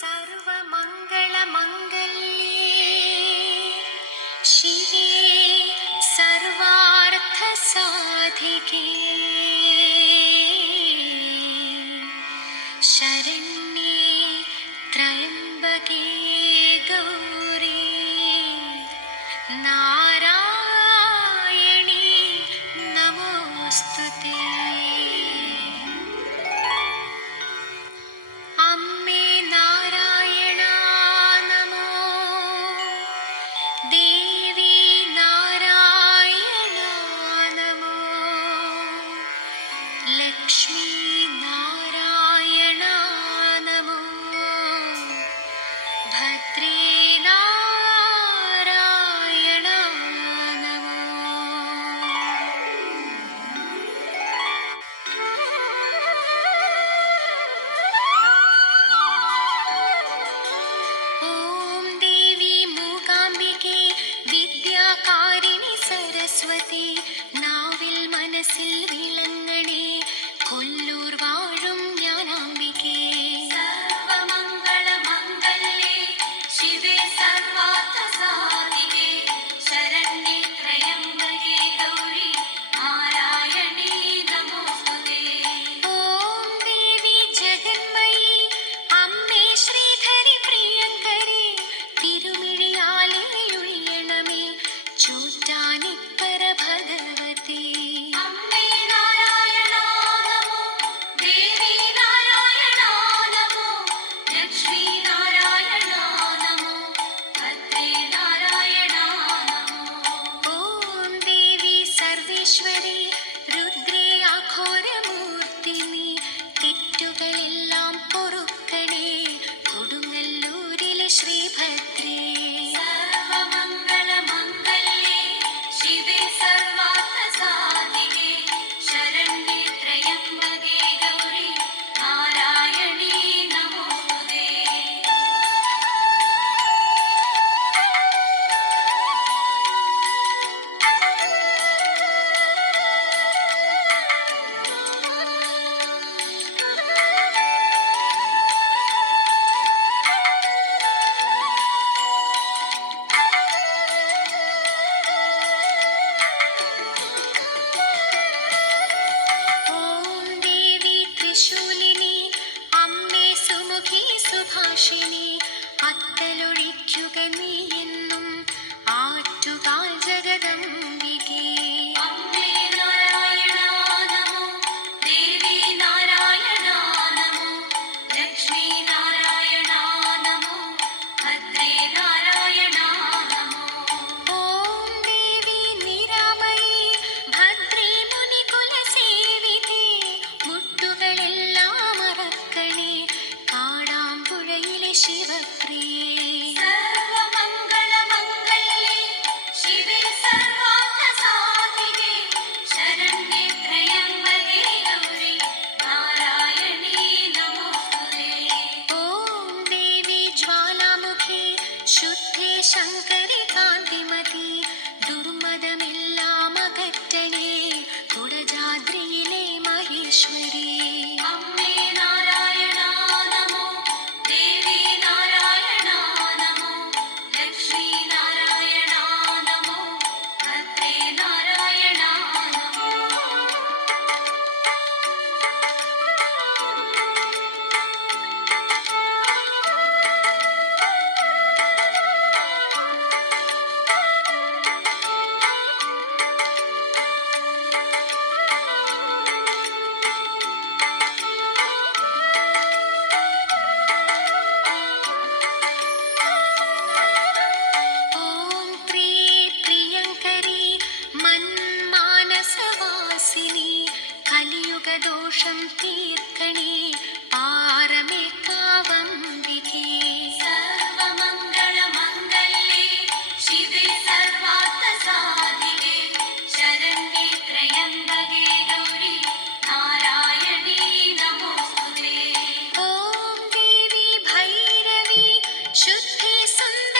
सर्वमङ्गलमङ्गल्ये Shive सर्वार्थसाधिके for.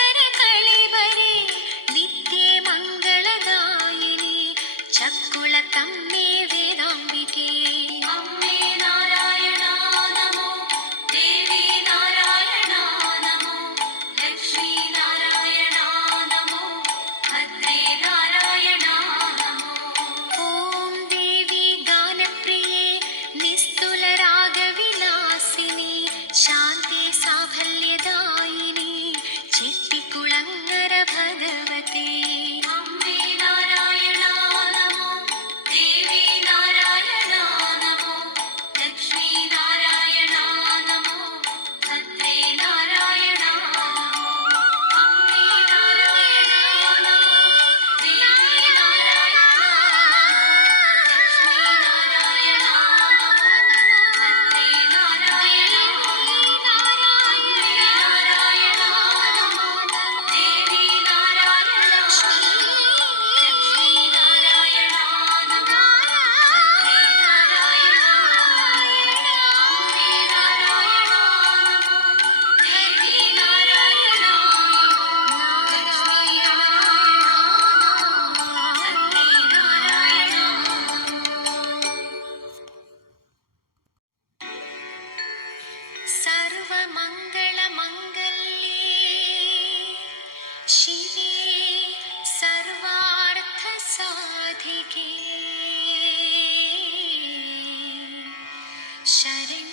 shining